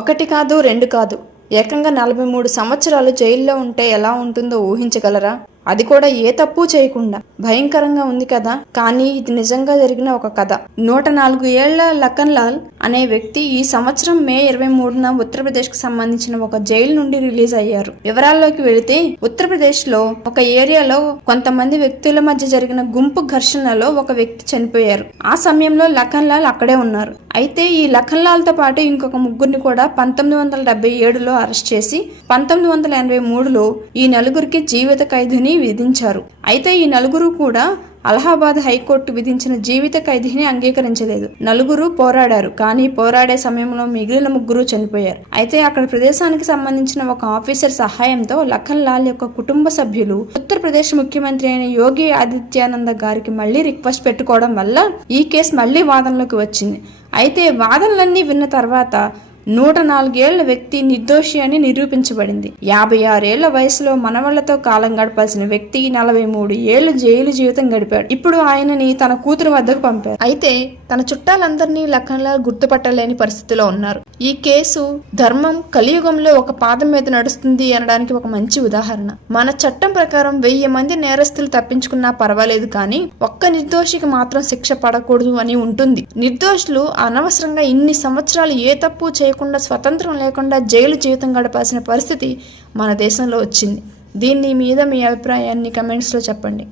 ఒకటి కాదు, రెండు కాదు, ఏకంగా 43 సంవత్సరాలు జైల్లో ఉంటే ఎలా ఉంటుందో ఊహించగలరా? అది కూడా ఏ తప్పు చేయకుండా. భయంకరంగా ఉంది కదా. కానీ ఇది నిజంగా జరిగిన ఒక కథ. 104 ఏళ్ల లఖన్ లాల్ అనే వ్యక్తి ఈ సంవత్సరం మే 23న ఉత్తరప్రదేశ్ కు సంబంధించిన ఒక జైలు నుండి రిలీజ్ అయ్యారు. వివరాల్లోకి వెళితే, ఉత్తరప్రదేశ్ లో ఒక ఏరియాలో కొంతమంది వ్యక్తుల మధ్య జరిగిన గుంపు ఘర్షణలో ఒక వ్యక్తి చనిపోయారు. ఆ సమయంలో లఖన్ లాల్ అక్కడే ఉన్నారు. అయితే ఈ లఖన్ లాల్ తో పాటు ఇంకొక ముగ్గురిని కూడా 1977లో అరెస్ట్ చేసి 1983లో ఈ నలుగురికి జీవిత ఖైదుని విధించారు. అయితే ఈ నలుగురు కూడా అలహాబాద్ హైకోర్టు విధించిన జీవిత ఖైదీని అంగీకరించలేదు. నలుగురు పోరాడారు, కానీ పోరాడే సమయంలో మిగిలిన ముగ్గురు చనిపోయారు. అయితే అక్కడ ప్రదేశానికి సంబంధించిన ఒక ఆఫీసర్ సహాయంతో లఖన్ లాల్ యొక్క కుటుంబ సభ్యులు ఉత్తరప్రదేశ్ ముఖ్యమంత్రి అయిన యోగి ఆదిత్యానంద్ గారికి మళ్లీ రిక్వెస్ట్ పెట్టుకోవడం వల్ల ఈ కేసు మళ్లీ వాదనలోకి వచ్చింది. అయితే వాదనలన్నీ విన్న తర్వాత 104 ఏళ్ల వ్యక్తి నిర్దోషి అని నిరూపించబడింది. 56 ఏళ్ల వయసులో మనవళ్లతో కాలం గడపాల్సిన వ్యక్తి 43 ఏళ్లు జైలు జీవితం గడిపాడు. ఇప్పుడు ఆయనని తన కూతురు వద్దకు పంపారు. అయితే తన చుట్టాలందరినీ లఖన్ లాల్ గుర్తుపట్టలేని పరిస్థితిలో ఉన్నారు. ఈ కేసు ధర్మం కలియుగంలో ఒక పాదం మీద నడుస్తుంది అనడానికి ఒక మంచి ఉదాహరణ. మన చట్టం ప్రకారం 1000 మంది నేరస్తులు తప్పించుకున్నా పర్వాలేదు, కానీ ఒక్క నిర్దోషికి మాత్రం శిక్ష పడకూడదు అని ఉంటుంది. నిర్దోషులు అనవసరంగా ఇన్ని సంవత్సరాలు ఏ తప్పు చేయకుండా స్వతంత్రం లేకుండా జైలు జీవితం గడపాల్సిన పరిస్థితి మన దేశంలో వచ్చింది. దీని మీద మీ అభిప్రాయాన్ని కమెంట్స్లో చెప్పండి.